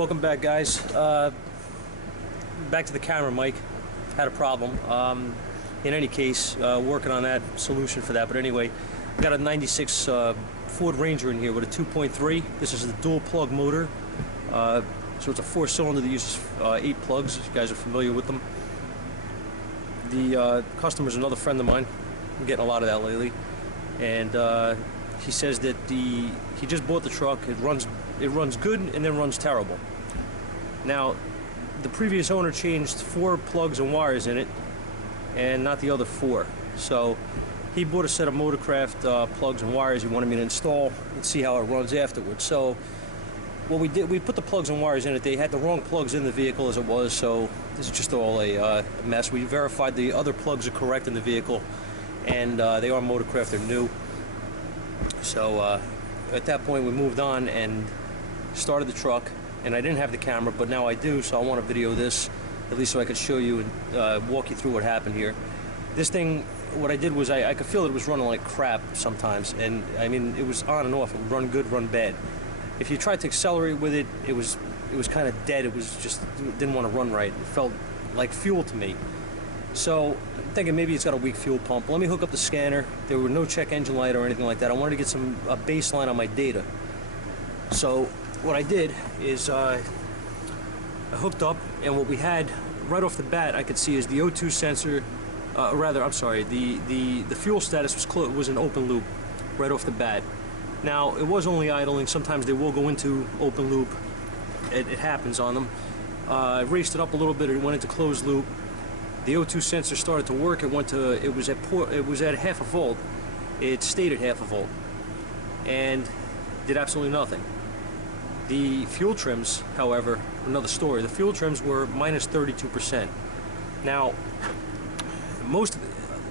Welcome back, guys. Back to the camera mic. Had a problem. In any case, working on that solution for that. But anyway, I got a 96 Ford Ranger in here with a 2.3. This is a dual plug motor. So it's a 4-cylinder that uses 8 plugs. You guys are familiar with them. The customer's another friend of mine. I'm getting a lot of that lately. And he says that he just bought the truck. It runs good and then runs terrible. Now, the previous owner changed 4 plugs and wires in it, and not the other 4. So he bought a set of Motorcraft plugs and wires he wanted me to install and see how it runs afterwards. So what we did, we put the plugs and wires in it. They had the wrong plugs in the vehicle as it was, so this is just all a mess. We verified the other plugs are correct in the vehicle, and they are Motorcraft, they're new. So at that point we moved on and started the truck, and I didn't have the camera, but now I do, so I want to video this, at least so I could show you and walk you through what happened here. This thing, what I did was I could feel it was running like crap sometimes, and I mean it was on and off. It would run good, run bad. If you tried to accelerate with it, it was kind of dead. It was just, it didn't want to run right. It felt like fuel to me. So I'm thinking maybe it's got a weak fuel pump. Let me hook up the scanner. There were no check engine light or anything like that. I wanted to get a baseline on my data. So what I did is I hooked up, and what we had right off the bat I could see is the O2 sensor. The fuel status was an open loop right off the bat. Now, it was only idling. Sometimes they will go into open loop. It happens on them. I raised it up a little bit. It went into closed loop. The O2 sensor started to work. It was at half a volt. It stayed at half a volt and did absolutely nothing. The fuel trims, however, another story. The fuel trims were minus 32%. Now,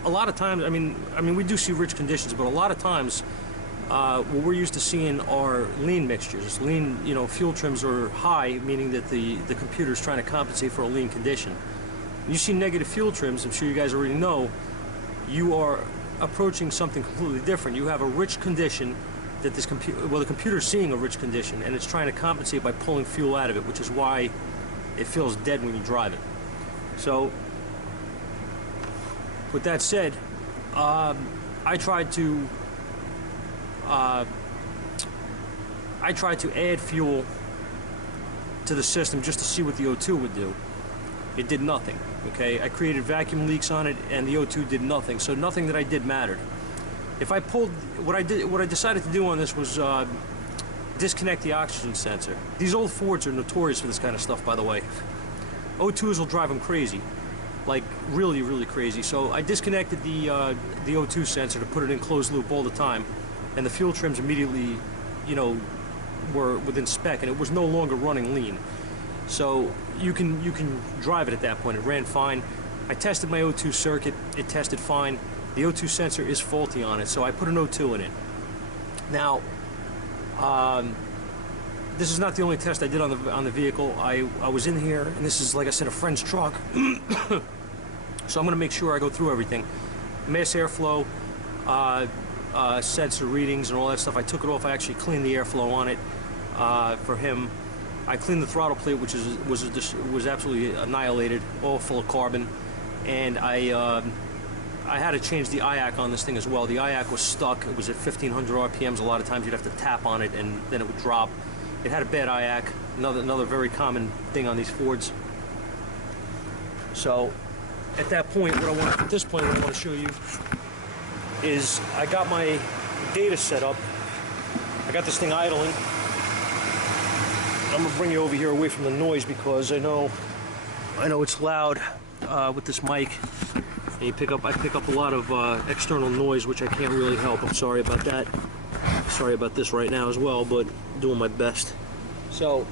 a lot of times, I mean, we do see rich conditions, but a lot of times, what we're used to seeing are lean mixtures. Lean, fuel trims are high, meaning that the computer is trying to compensate for a lean condition. When you see negative fuel trims, I'm sure you guys already know, you are approaching something completely different. You have a rich condition that the computer's seeing a rich condition, and it's trying to compensate by pulling fuel out of it, which is why it feels dead when you drive it. So, with that said, I tried to add fuel to the system just to see what the O2 would do. It did nothing. Okay, I created vacuum leaks on it, and the O2 did nothing. So nothing that I did mattered. If I pulled, what I decided to do on this was disconnect the oxygen sensor. These old Fords are notorious for this kind of stuff, by the way. O2s will drive them crazy, like really, really crazy. So I disconnected the O2 sensor to put it in closed loop all the time, and the fuel trims immediately, were within spec, and it was no longer running lean. So you can drive it at that point. It ran fine. I tested my O2 circuit. It tested fine. The O2 sensor is faulty on it, so I put an O2 in it. Now, this is not the only test I did on the vehicle. I was in here, and this is, like I said, a friend's truck. So I'm going to make sure I go through everything. Mass airflow, sensor readings, and all that stuff. I took it off. I actually cleaned the airflow on it for him. I cleaned the throttle plate, which was absolutely annihilated, all full of carbon, and I had to change the IAC on this thing as well. The IAC was stuck. It was at 1500 RPMs. A lot of times you'd have to tap on it, and then it would drop. It had a bad IAC. Another very common thing on these Fords. So at that point, what I want to show you is I got my data set up. I got this thing idling. I'm gonna bring you over here away from the noise, because I know it's loud with this mic. And I pick up a lot of external noise, which I can't really help. I'm sorry about that. Sorry about this right now as well, but doing my best. So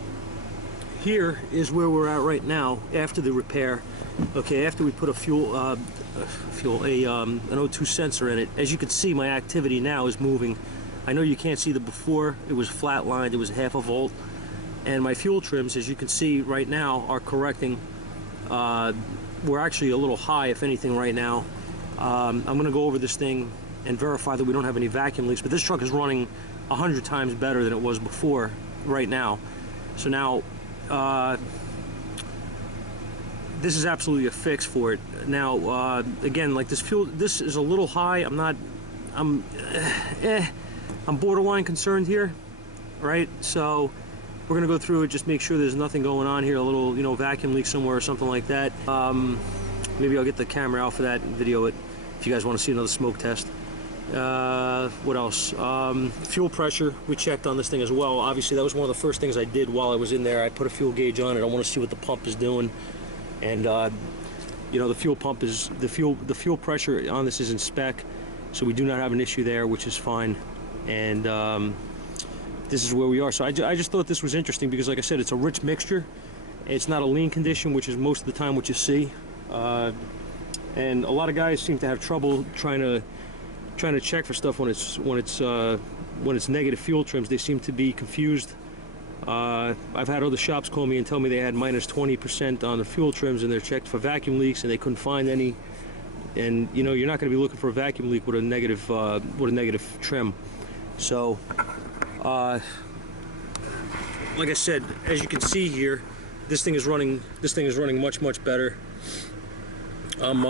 here is where we're at right now after the repair. Okay, after we put an O2 sensor in it. As you can see, my activity now is moving. I know you can't see the before. It was flatlined. It was half a volt. And my fuel trims, as you can see right now, are correcting. We're actually a little high, if anything, right now. I'm going to go over this thing and verify that we don't have any vacuum leaks. But this truck is running 100 times better than it was before right now. So now this is absolutely a fix for it. Now, again, like this fuel, this is a little high. I'm borderline concerned here, right? So we're gonna go through it, just make sure there's nothing going on here, a little, you know, vacuum leak somewhere or something like that. Maybe I'll get the camera out for that and video it if you guys want to see another smoke test. What else? Fuel pressure, we checked on this thing as well. Obviously, that was one of the first things I did while I was in there. I put a fuel gauge on it. I want to see what the pump is doing. And you know, the fuel pump is the fuel pressure on this is in spec, so we do not have an issue there, which is fine. And this is where we are. So I just thought this was interesting because, like I said, it's a rich mixture. It's not a lean condition, which is most of the time what you see. And a lot of guys seem to have trouble trying to check for stuff when it's negative fuel trims. They seem to be confused. I've had other shops call me and tell me they had minus 20% on the fuel trims, and they're checked for vacuum leaks and they couldn't find any. And you know, you're not going to be looking for a vacuum leak with a negative trim. So, like I said, as you can see here, this thing is running much better. I'm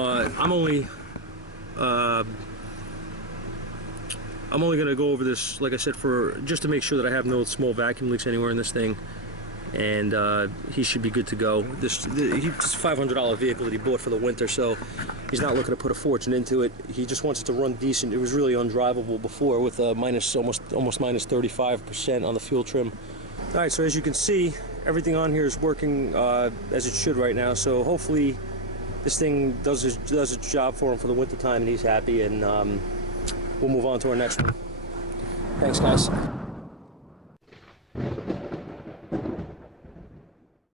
only going to go over this, like I said, for just to make sure that I have no small vacuum leaks anywhere in this thing, and he should be good to go. It's a $500 vehicle that he bought for the winter, so he's not looking to put a fortune into it. He just wants it to run decent. It was really undrivable before with almost minus 35% on the fuel trim. All right, so as you can see, everything on here is working as it should right now. So hopefully this thing does its job for him for the winter time, and he's happy. And we'll move on to our next one. Thanks, guys.